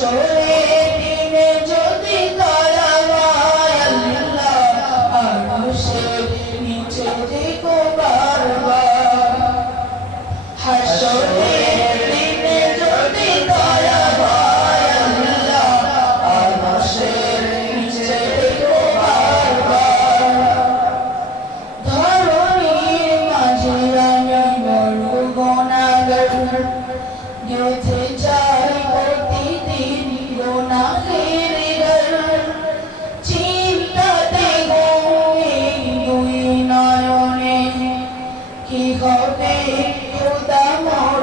হাসরের দিনে যদি তারা আল্লাহ আরশের নিচে দেখো বারবার। হাসরের দিনে যদি তারা আল্লাহ আরশের নিচে দেখো বারবার। ধরণীর মাঝে আমি বড় গোনাগার। গেছে কি হবে খোদা মোর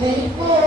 Thank you.